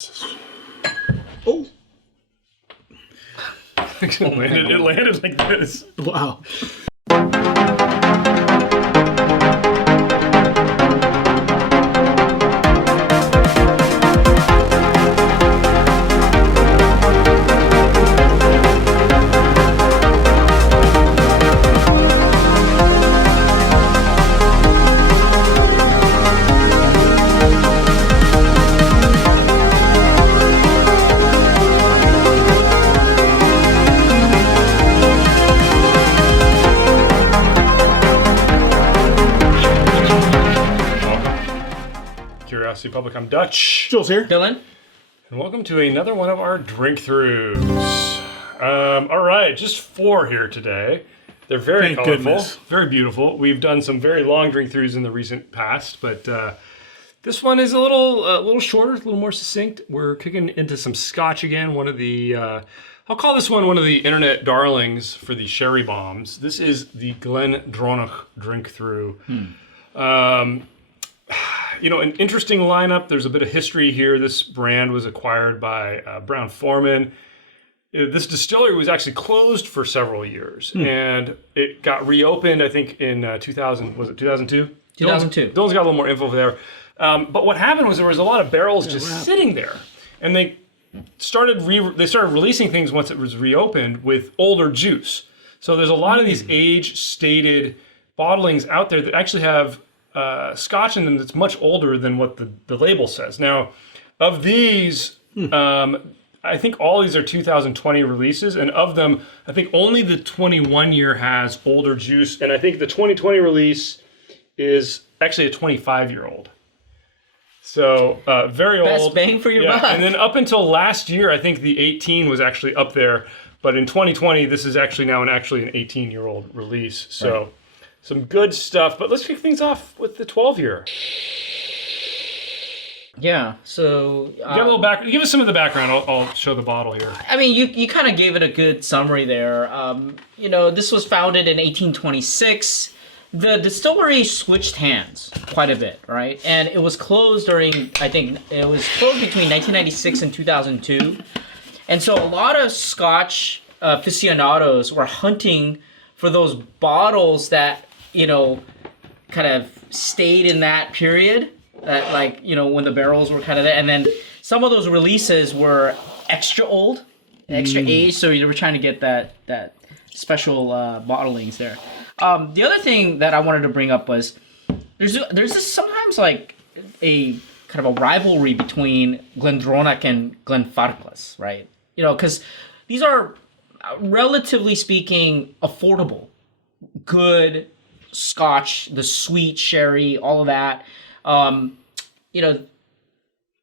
Oh. It landed like this. Wow. Public, I'm Dutch. Jules here. Dylan. And welcome to another one of our drink-throughs. All right, just 4 here today. They're very Thank colorful, goodness. very beautiful. We've done some very long drink-throughs in the recent past, but this one is a little shorter, a little more succinct. We're kicking into some scotch again. One of the, I'll call this one of the internet darlings for the sherry bombs. This is the Glendronach drink-through. You know, an interesting lineup. There's a bit of history here. This brand was acquired by Brown-Forman. This distillery was actually closed for several years, and it got reopened, I think, in 2000. Was it 2002? 2002. Dylan's got a little more info there. But what happened was there was a lot of barrels just sitting there, and they started releasing things once it was reopened with older juice. So there's a lot of these age-stated bottlings out there that actually have scotch in them that's much older than what the label says. Now, of these, I think all these are 2020 releases, and of them, I think only the 21 year has older juice, and I think the 2020 release is actually a 25-year-old. So very old. Best bang for your buck. And then up until last year, I think the 18 was actually up there, but in 2020, this is actually now an 18-year-old release. So. Right. Some good stuff, but let's kick things off with the 12 year. Yeah, so... Give a little back. Give us some of the background. I'll show the bottle here. I mean, you kind of gave it a good summary there. You know, this was founded in 1826. The distillery switched hands quite a bit, right? And it was closed between 1996 and 2002. And so a lot of Scotch aficionados were hunting for those bottles that, you know, kind of stayed in that period, that, like, you know, when the barrels were kind of there. And then some of those releases were extra old, extra aged, so you were trying to get that special bottlings there. The other thing that I wanted to bring up was there's this sometimes like a kind of a rivalry between Glendronach and Glenfarclas, right? You know, because these are, relatively speaking, affordable, good Scotch, the sweet sherry, all of that. You know,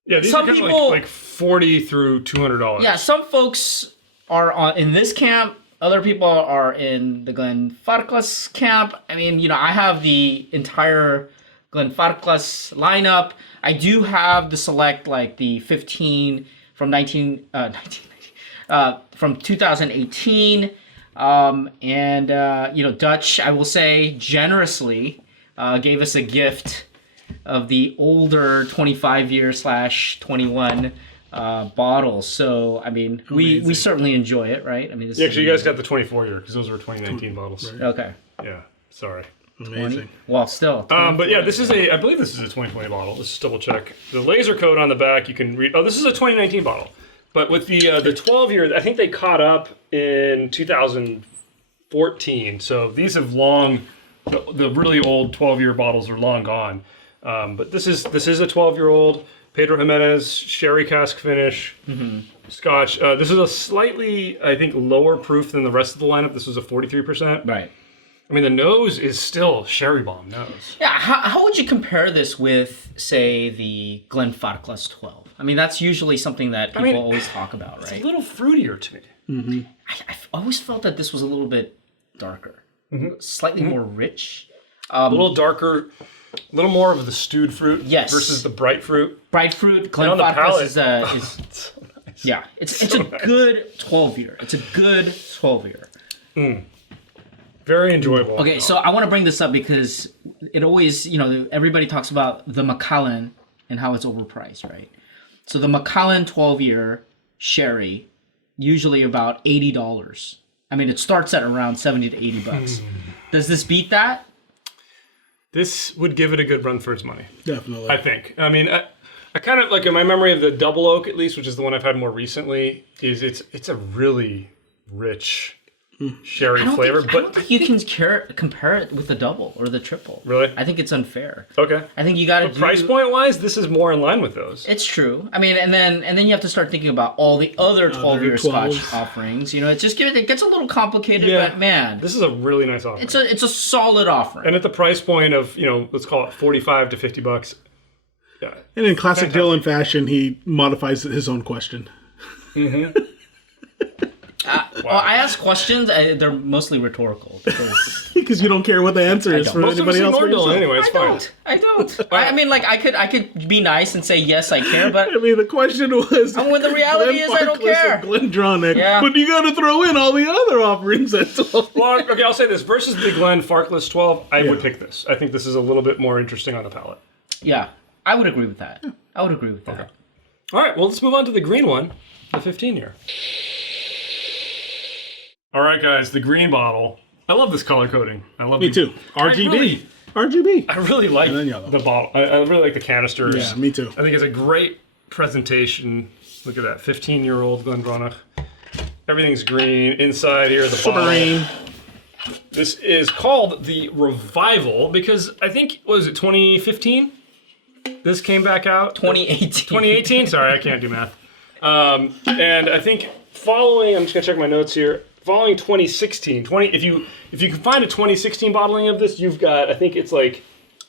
yeah, these some are kind people of like $40 through $200. Yeah, some folks are in this camp. Other people are in the Glenfarclas camp. I mean, you know, I have the entire Glenfarclas lineup. I do have the select, like the 15 from from 2018, and you know, Dutch, I will say, generously gave us a gift of the older 25-year/21 bottles. So I mean, we certainly enjoy it, right? I mean, this actually, you guys got the 24-year because those were 2019 bottles. Right. Okay. Yeah, sorry. Amazing. Well, still. But yeah, this is I believe this is a 2020 bottle. Let's just double check. The laser code on the back, you can read. Oh, this is a 2019 bottle. But with the 12-year, I think they caught up in 2014. So these have the really old 12-year bottles are long gone. But this is a 12-year-old Pedro Jimenez sherry cask finish Scotch. This is a slightly, I think, lower proof than the rest of the lineup. This was a 43%. Right. I mean, the nose is still sherry bomb nose. Yeah. How would you compare this with, say, the Glenfarclas 12? I mean, that's usually something that people always talk about, right? It's a little fruitier to me. Mm-hmm. I always felt that this was a little bit darker, slightly more rich. A little darker, a little more of the stewed fruit versus the bright fruit. Bright fruit, Glenfarclas is it's so nice. Yeah, it's a good 12-year. It's a good 12-year. Very enjoyable. Okay, so I want to bring this up because it always, you know, everybody talks about the Macallan and how it's overpriced, right? So the Macallan 12-year sherry, usually about $80. I mean, it starts at around 70 to 80 bucks. Does this beat that? This would give it a good run for its money. Definitely. I think. I mean, I kind of like in my memory of the double oak, at least, which is the one I've had more recently, is it's a really rich sherry flavor. I don't think you can compare it with the double or the triple. Really? I think it's unfair. Okay. I think you got to price point wise, this is more in line with those. It's true. I mean, and then you have to start thinking about all the other 12-year Scotch offerings. You know, it gets a little complicated, but man, this is a really nice offering. It's a solid offering. And at the price point of, let's call it 45 to 50 bucks. Yeah. And in classic Dylan fashion, he modifies his own question. Mm-hmm. Well, I ask questions. They're mostly rhetorical because you don't care what the answer is for anybody else. Anyway, it's fine. I don't. I mean, like I could be nice and say yes, I care, but I mean, the question was. And when the reality is, I don't care. Glendronach, yeah. But you got to throw in all the other offerings. At 12. Well, okay, I'll say this versus the Glen Farkless 12. I would pick this. I think this is a little bit more interesting on the palate. Yeah, I would agree with that. I would agree with that. Okay. All right, well, let's move on to the green one, the 15-year. All right, guys, the green bottle. I love this color coding. Me too. RGB. RGB. I really like the bottle. I really like the canisters. Yeah, me too. I think it's a great presentation. Look at that, 15-year-old Glendronach. Everything's green. Inside here, the bottle. Green. This is called the Revival because I think, what was it, 2015? This came back out? 2018. 2018? Sorry, I can't do math. And I think following, I'm just going to check my notes here. Following 2016, if you can find a 2016 bottling of this, you've got, I think it's like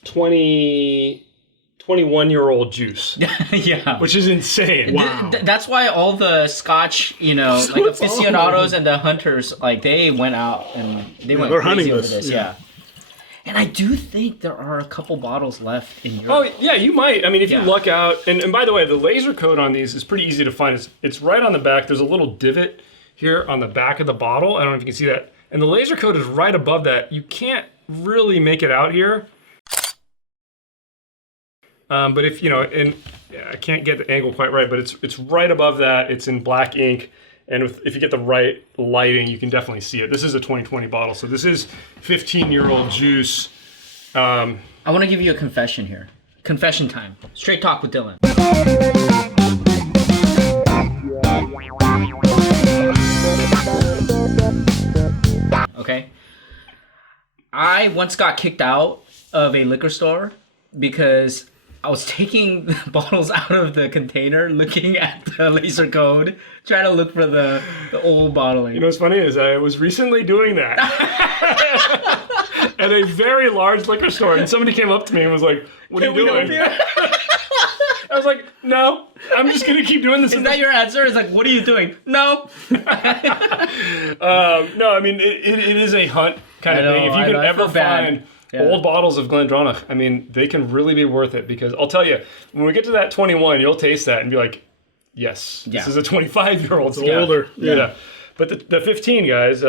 21-year-old juice. Yeah. Which is insane. Wow. That's why all the Scotch, like aficionados and the hunters, like they went out and they went crazy over this. Yeah. And I do think there are a couple bottles left in Europe. Oh, yeah, you might. I mean, if you luck out. And by the way, the laser code on these is pretty easy to find. It's right on the back. There's a little divot here on the back of the bottle. I don't know if you can see that. And the laser code is right above that. You can't really make it out here. But if, I can't get the angle quite right, but it's right above that. It's in black ink. And if you get the right lighting, you can definitely see it. This is a 2020 bottle. So this is 15-year-old juice. I want to give you a confession here. Confession time. Straight talk with Dylan. Okay. I once got kicked out of a liquor store because I was taking the bottles out of the container, looking at the laser code, trying to look for the old bottling. You know what's funny is I was recently doing that at a very large liquor store, and somebody came up to me and was like, "What are you doing?" I was like, "No, I'm just gonna keep doing this." Is that your answer? It's like, "What are you doing?" No. No, I mean it is a hunt kind of thing. If you can ever find old bottles of Glendronach, I mean, they can really be worth it because I'll tell you, when we get to that 21, you'll taste that and be like, yes, this is a 25-year-old. It's older. Yeah. But the 15, guys,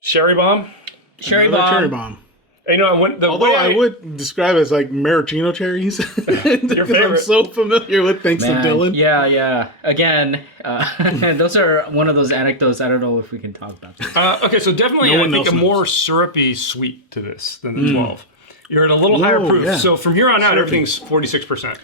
Sherry Bomb. Cherry Bomb. You know, I would describe it as like maraschino cherries. Your favorite. I'm so familiar with thanks to Dylan. Yeah. Again, those are one of those anecdotes. I don't know if we can talk about this. Okay, so definitely I think a more syrupy sweet to this than the 12. You're at a little higher proof. Yeah. So from here on out, everything's 46%.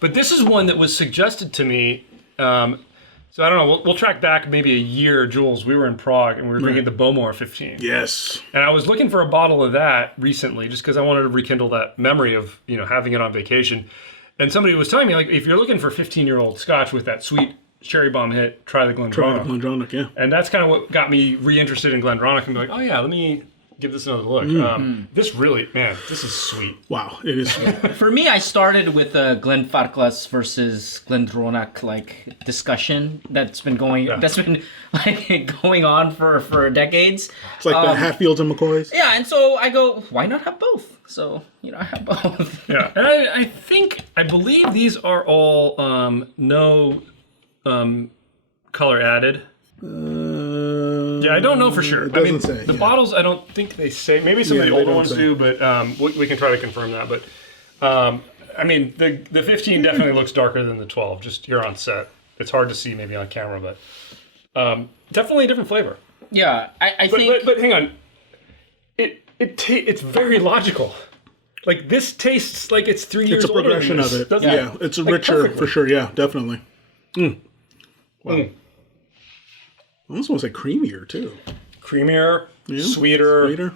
But this is one that was suggested to me. So I don't know. We'll track back maybe a year, Jules. We were in Prague and we were drinking the Bowmore 15. Yes. And I was looking for a bottle of that recently, just because I wanted to rekindle that memory of having it on vacation. And somebody was telling me, like, if you're looking for 15-year-old Scotch with that sweet cherry bomb hit, try the Glendronach. Try the Glendronach, yeah. And that's kind of what got me reinterested in Glendronach and be like, oh yeah, let me give this another look. This really, man, this is sweet. Wow, it is sweet. For me, I started with a Glenfarclas versus Glendronach discussion that's been going on for decades. It's like the Hatfields and McCoys. Yeah, and so I go, why not have both? So I have both. Yeah, and I believe these are all no color added. Yeah, I don't know for sure. It doesn't say. The bottles, I don't think they say. Maybe some of the older ones do, but we can try to confirm that. But I mean, the 15 definitely looks darker than the 12, just here on set. It's hard to see maybe on camera, but definitely a different flavor. Yeah, I think... But hang on. It's very logical. Like, this tastes like it's 3 years older. It's a progression of it. Doesn't Yeah, it? it's Like, richer, perfectly. for sure. Yeah, definitely. Wow. I almost want to say creamier, too. Creamier, Yeah, sweeter. Sweeter.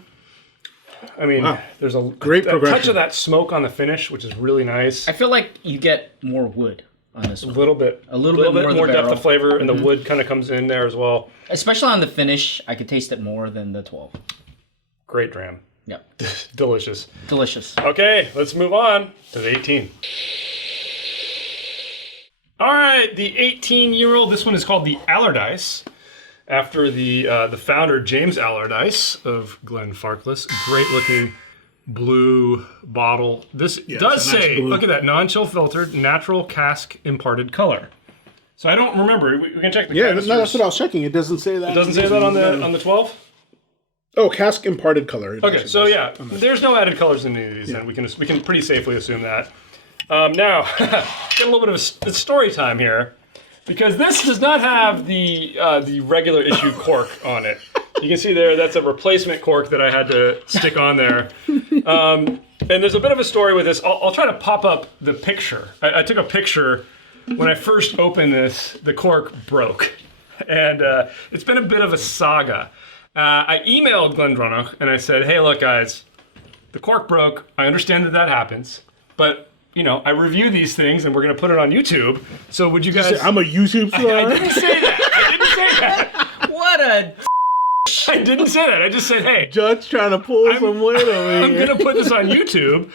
I mean, Wow. there's a Great touch progression. of that smoke on the finish, which is really nice. I feel like you get more wood on this A one. little bit more more the depth barrel. of flavor, and the wood kind of comes in there as well. Especially on the finish, I could taste it more than the 12. Great dram. Yeah, Delicious. delicious. Okay, let's move on to the 18. All right, the 18-year-old. This one is called the Allardyce, after the founder James Allardyce of Glenfarclas. Great-looking blue bottle. This does it's a nice say, blue. look at that, non-chill filtered, natural cask imparted color. So I don't remember. We can check the Yeah, no, canisters. that's what I was checking. It doesn't say that. It doesn't say that on the 12. Oh, cask imparted color. It Okay, actually so does. yeah, there's no added colors in any of these. Then we can pretty safely assume that. Now, get a little bit of a story time here, because this does not have the regular issue cork on it. You can see there that's a replacement cork that I had to stick on there. And there's a bit of a story with this. I'll try to pop up the picture. I took a picture when I first opened this. The cork broke, and it's been a bit of a saga. I emailed Glendronach and I said, "Hey, look, guys, the cork broke. I understand that happens, but I review these things and we're going to put it on YouTube. So would you guys?" I'm a YouTube star. I didn't say that. What a... I didn't say that. I just said, "Hey, Judge trying to pull some weight over I'm here. going to put this on YouTube.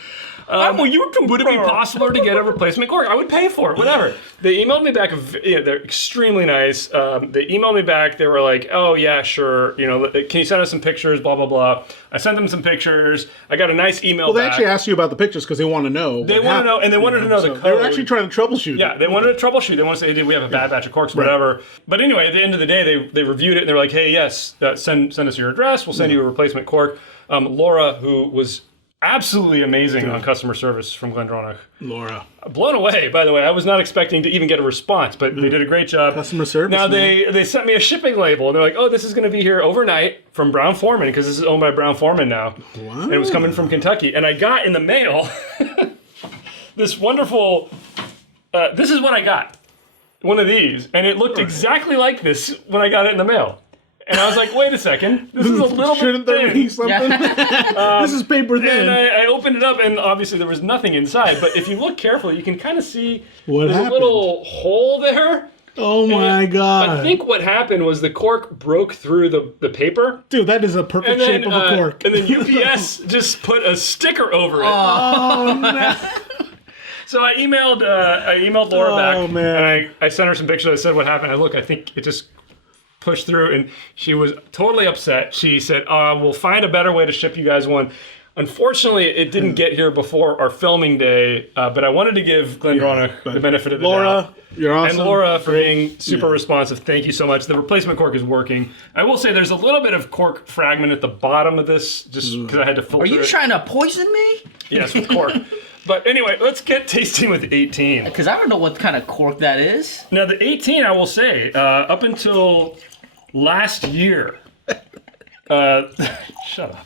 Would it be possible to get a replacement cork? I would pay for it, whatever." They emailed me back. They're extremely nice. They emailed me back. They were like, "Oh, yeah, sure. Can you send us some pictures, blah, blah, blah." I sent them some pictures. I got a nice email Well, they back. actually asked you about the pictures because they want to know. They want to know, and they wanted to know the code. They were actually trying to troubleshoot. Yeah, they wanted to troubleshoot. They want to say, "Hey, we have a bad batch of corks, whatever." But anyway, at the end of the day, they reviewed it, and they were like, "Hey, yes, send us your address. We'll send you a replacement cork." Laura, who was absolutely amazing on customer service from Glendronach. Laura. Blown away, by the way. I was not expecting to even get a response, but they did a great job. Customer service, Now, man. they sent me a shipping label, and they're like, "Oh, this is going to be here overnight from Brown Forman," because this is owned by Brown Forman now. Wow. And it was coming from Kentucky. And I got in the mail this wonderful... this is what I got. One of these. And it looked exactly like this when I got it in the mail. And I was like, wait a second. This is a little Shouldn't bit there thin. be something? This is paper thin. And I opened it up, and obviously there was nothing inside. But if you look carefully, you can kind of see What there's happened? a little hole there. Oh my god. I think what happened was the cork broke through the paper. Dude, that is a perfect And then, shape of a cork. and then UPS just put a sticker over it. Oh, no. So I emailed Laura back, Oh, man. and I sent her some pictures. I said what happened. I think it just pushed through, and she was totally upset. She said, "We'll find a better way to ship you guys one." Unfortunately, it didn't get here before our filming day, but I wanted to give Glendronach the benefit of the Laura, doubt. you're awesome. And Laura for being super responsive. Thank you so much. The replacement cork is working. I will say there's a little bit of cork fragment at the bottom of this, just because I had to filter Are you it. trying to poison me? Yes, with cork. But anyway, let's get tasting with 18. Because I don't know what kind of cork that is. Now, the 18, I will say, up until last year, shut up.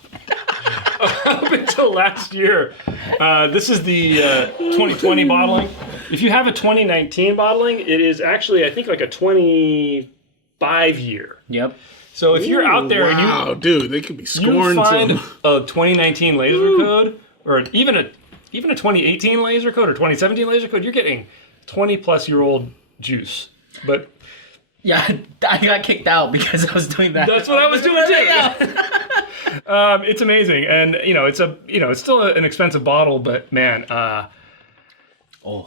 Up until last year, this is the 2020 bottling. If you have a 2019 bottling, it is actually, I think, like a 25 year. Yep. So if you're out there wow, dude, they could be and scoring you find some. a 2019 laser code, or even a 2018 laser code or 2017 laser code, you're getting 20-plus-year-old juice. But Yeah, I got kicked out because I was doing that. that's what I was doing too. It's amazing, and it's still an expensive bottle, but man,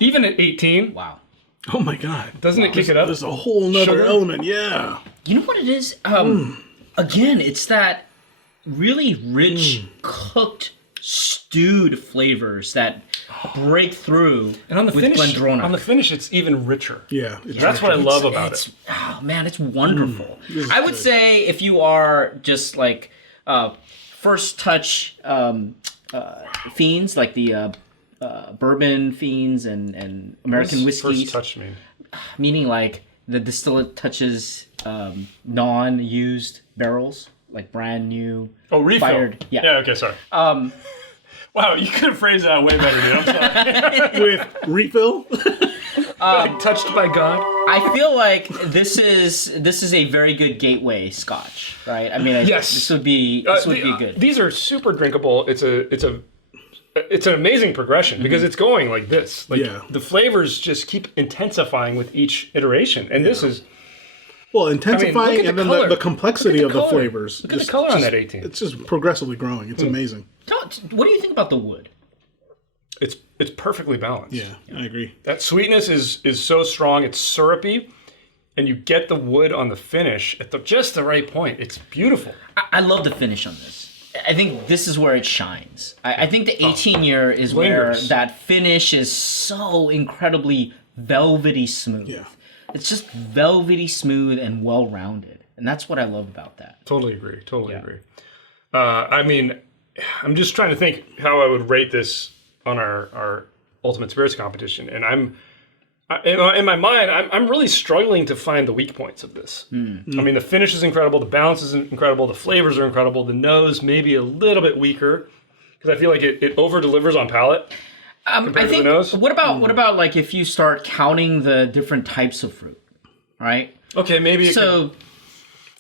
even at 18, Wow. Oh my god. doesn't it kick it up? There's a whole nother Sugar? element, yeah. You know what it is? Again, it's that really rich, cooked, stewed flavors that break through And on the with Glendronach. finish, it's even richer. Yeah. That's what I love about it. Oh man, it's wonderful. is I would good. say if you are just like first touch fiends, like the bourbon fiends and American whiskeys. First touched me. Meaning like the distillate touches non-used barrels, like brand new. Oh, refill. Fired. Yeah. Yeah. Okay. Sorry. Wow, you could have phrased that way better, dude. I'm sorry. With refill? Like, touched by God. I feel like this is a very good gateway scotch, right? I mean, Yes. this would be good. These are super drinkable. It's an amazing progression because it's going like this. Like the flavors just keep intensifying with each iteration, and this is. Well, intensifying look at and the then color. the complexity Look of at the the color. flavors. Look at the color on that 18. It's just progressively growing. It's amazing. What do you think about the wood? It's perfectly balanced. Yeah, I agree. That sweetness is so strong. It's syrupy, and you get the wood on the finish at just the right point. It's beautiful. I love the finish on this. I think this is where it shines. I think the 18-year is where Lingers. that finish is so incredibly velvety smooth. Yeah. It's just velvety smooth and well-rounded. And that's what I love about that. Totally agree. Agree. I mean, I'm just trying to think how I would rate this on our Ultimate Spirits competition, and in my mind, I'm really struggling to find the weak points of this. I mean, the finish is incredible, the balance is incredible, the flavors are incredible, the nose maybe a little bit weaker because I feel like it over delivers on palate. I think. to the nose? What about like if you start counting the different types of fruit, right? Okay, maybe.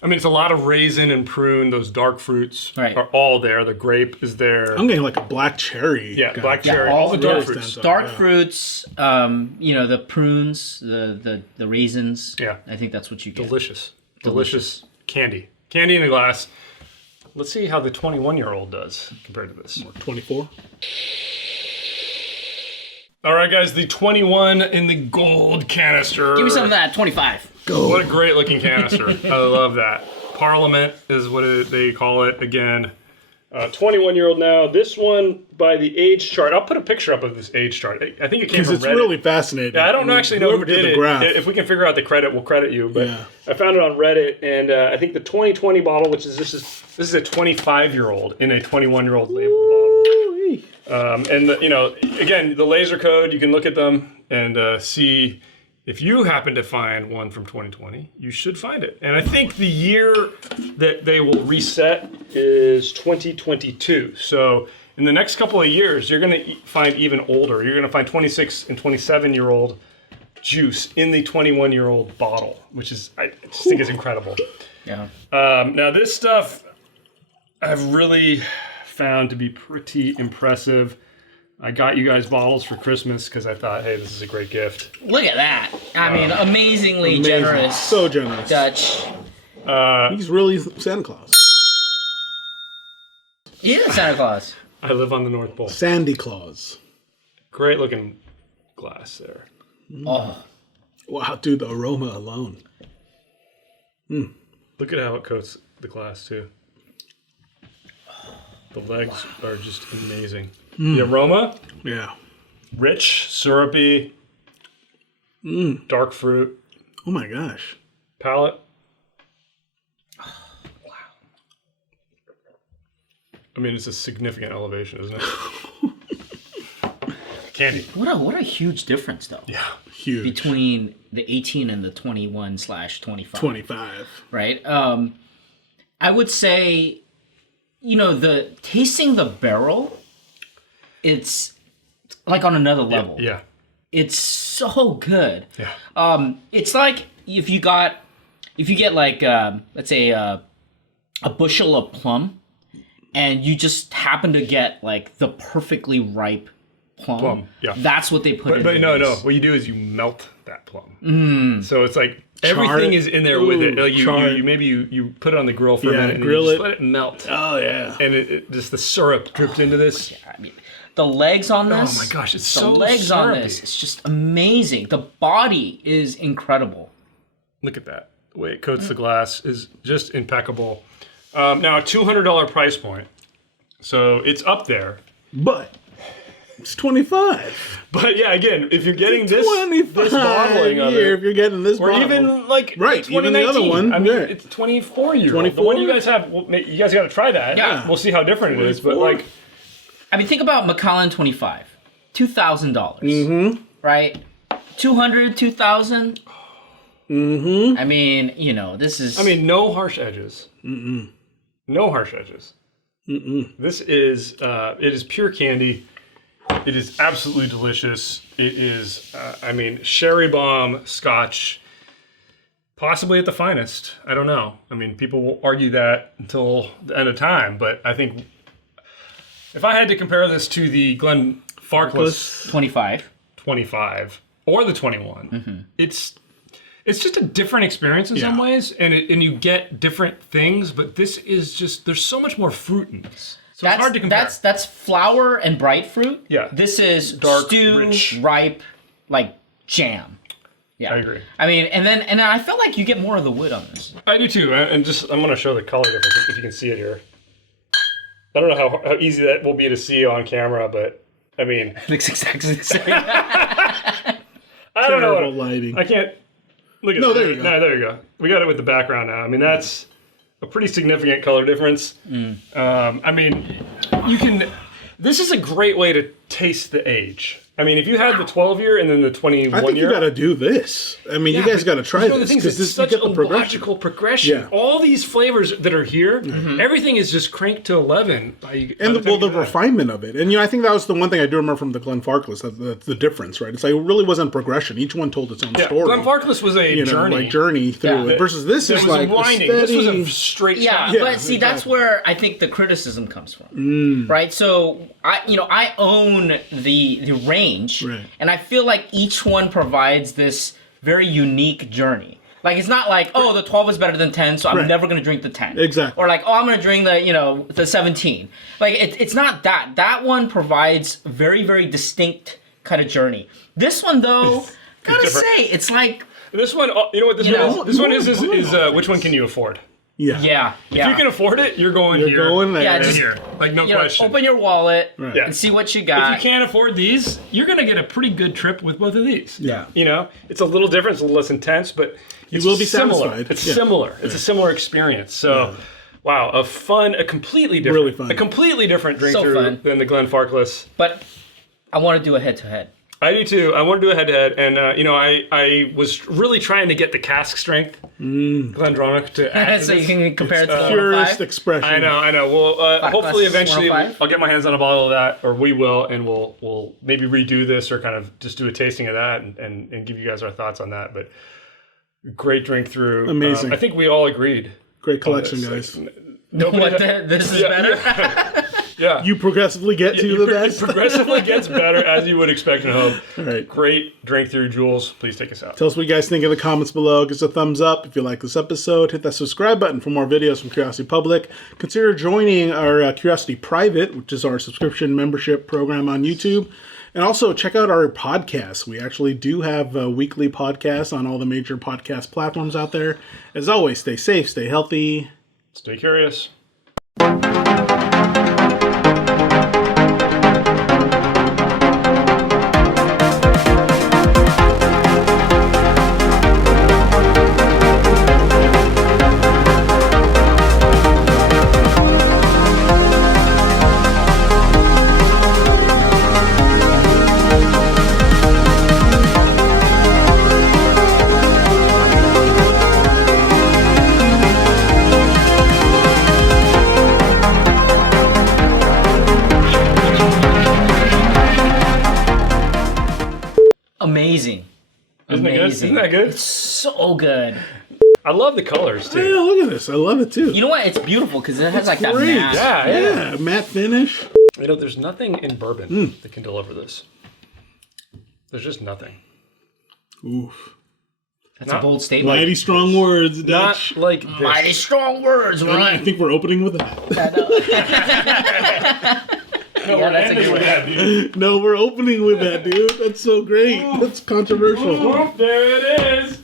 I mean, it's a lot of raisin and prune. Those dark fruits are all there. The grape is there. I'm getting like a black cherry. Yeah, black cherry. all All the dark really fruits. stands out. Dark fruits, the prunes, the raisins. Yeah. I think that's what you get. Delicious candy. Candy in a glass. Let's see how the 21-year-old does compared to this. 24. All right, guys, the 21 in the gold canister. Give me some of that 25. What a great looking canister. I love that. Parliament is what they call it again. 21-year-old now. This one by the age chart. I'll put a picture up of this age chart. I think it came from It's Reddit. really fascinating. Yeah, I don't actually know who did the it. graph. If we can figure out the credit, we'll credit you. But Yeah. I found it on Reddit, and I think the 2020 bottle, which is this is a 25-year-old in a 21-year-old labeled Ooh-wee. bottle. And again, the laser code. You can look at them and see. If you happen to find one from 2020, you should find it. And I think the year that they will reset is 2022. So in the next couple of years, you're going to find even older. You're going to find 26 and 27-year-old juice in the 21-year-old bottle, which is, I just think is incredible. Yeah. Now this stuff I've really found to be pretty impressive. I got you guys bottles for Christmas because I thought, hey, this is a great gift. Look at that. I mean, amazingly Amazing. generous. So generous. Dutch. He's really Santa Claus. He is Santa Claus. I live on the North Pole. Sandy Claus. Great looking glass there. Oh. Wow, dude, the aroma alone. Look at how it coats the glass too. The legs are just amazing. The aroma, Yeah. rich, syrupy, dark fruit, Oh my gosh. palate. Wow. I mean, it's a significant elevation, isn't it? Candy. What a huge difference, though. Yeah. Huge. Between the 18 and the 21/25. 25. Right? I would say, the tasting the barrel, it's like on another level. Yeah. It's so good. Yeah. It's like if you get like let's say a bushel of plum, and you just happen to get like the perfectly ripe plum. Yeah. That's what they put in. But no. this. What you do is you melt that plum. So it's like everything is in there with it. Like you put it on the grill for a minute and grill you just it. let it melt. Oh, yeah. And it just the syrup dripped into this. I mean, the legs on this. Oh my gosh, it's the so legs on syrupy. this. It's just amazing. The body is incredible. Look at that. The way it coats the glass is just impeccable. Now, a $200 price point. So it's up there. But it's 25. But yeah, again, if you're getting this 25 bottling of year it, if you're getting this or bottle. even like Right, even the other 2019. one, I mean, yeah. it's 24-year-old. The 24? one you guys have, you guys got to try that. Yeah. We'll see how different it is. But 24? like, I mean, think about Macallan 25. $2,000. Right? 200, 2,000. I mean, you know, this is. I mean, no harsh edges. No harsh edges. This is it is pure candy. It is absolutely delicious. It is, I mean, sherry bomb scotch, possibly at the finest. I don't know. I mean, people will argue that until the end of time, but I think if I had to compare this to the Glenfarclas 25 or the 21, it's just a different experience in some ways, and you get different things, but this is just, there's so much more fruit in this. So it's hard to compare. That's flower and bright fruit. Yeah. This is Dark, stew, rich. ripe, like jam. Yeah. I agree. I mean, and I feel like you get more of the wood on this. I do too, and just, I'm going to show the color difference if you can see it here. I don't know how easy that will be to see on camera, but I mean... It looks exactly the same. I don't know. Terrible lighting. I can't... Look at No, that. there you go. No, there you go. We got it with the background now. I mean, that's a pretty significant color difference. I mean, you can... This is a great way to taste the age. I mean, if you had the 12-year and then the 21-year... I think you got to do this. I mean, you guys got to try this because it's such you get a the progression. logical progression. Yeah. All these flavors that are here, everything is just cranked to 11. And the refinement of it. And, I think that was the one thing I do remember from the Glenfarclas, that's the difference, right? It's like it really wasn't progression. Each one told its own story. Glenfarclas was a journey through it. Versus this is like winding. Steady... This was a straight shot. But see, that's where I think the criticism comes from, right? So I own the range, and I feel like each one provides this very unique journey. Like, it's not like, oh, the 12 is better than 10, so I'm never going to drink the 10. Exactly. Or like, oh, I'm going to drink the 17. Like, it's not that. That one provides very, very distinct kind of journey. This one, though, gotta say, it's like... This one, you know what this one is? This one is which one can you afford? Yeah. If you can afford it, you're going here. You're going there. Yeah, and just, here. Like, no question. Open your wallet Yeah. and see what you got. If you can't afford these, you're going to get a pretty good trip with both of these. Yeah. It's a little different, it's a little less intense, but it's will be similar. satisfied. It's similar. It's a similar experience. So, wow, a completely different, Really fun. A completely different drink So through fun. than the Glenfarclas. But I want to do a head-to-head. I do too. I want to do a head-to-head, and I was really trying to get the cask strength Glendronach to add to So this. you can compare it to the Purest 105. expression. I know. Well, hopefully, Class eventually, 105? I'll get my hands on a bottle of that, or we will, and we'll maybe redo this, or kind of just do a tasting of that, and give you guys our thoughts on that. But great drink through. Amazing. I think we all agreed. Great collection, on guys. this. This is better? Yeah. You progressively get to the It best. progressively gets better, as you would expect and hope. All right. Great drink through, Jules. Please take us out. Tell us what you guys think in the comments below. Give us a thumbs up if you like this episode. Hit that subscribe button for more videos from Curiosity Public. Consider joining our Curiosity Private, which is our subscription membership program on YouTube. And also check out our podcasts. We actually do have weekly podcasts on all the major podcast platforms out there. As always, stay safe, stay healthy. Stay curious. Amazing. Isn't it good? Isn't that good? It's so good. I love the colors too. Yeah, look at this. I love it too. You know what? It's beautiful because it has like that great. matte. Yeah. Matte finish. There's nothing in bourbon that can deliver this. There's just nothing. Oof. That's a bold statement. Mighty strong words, Dutch. Not like this. Mighty strong words, I right? think we're opening with that. No, we're that's a ending good with one. that, dude. No, we're opening with that, dude. That's so great. That's controversial. There it is.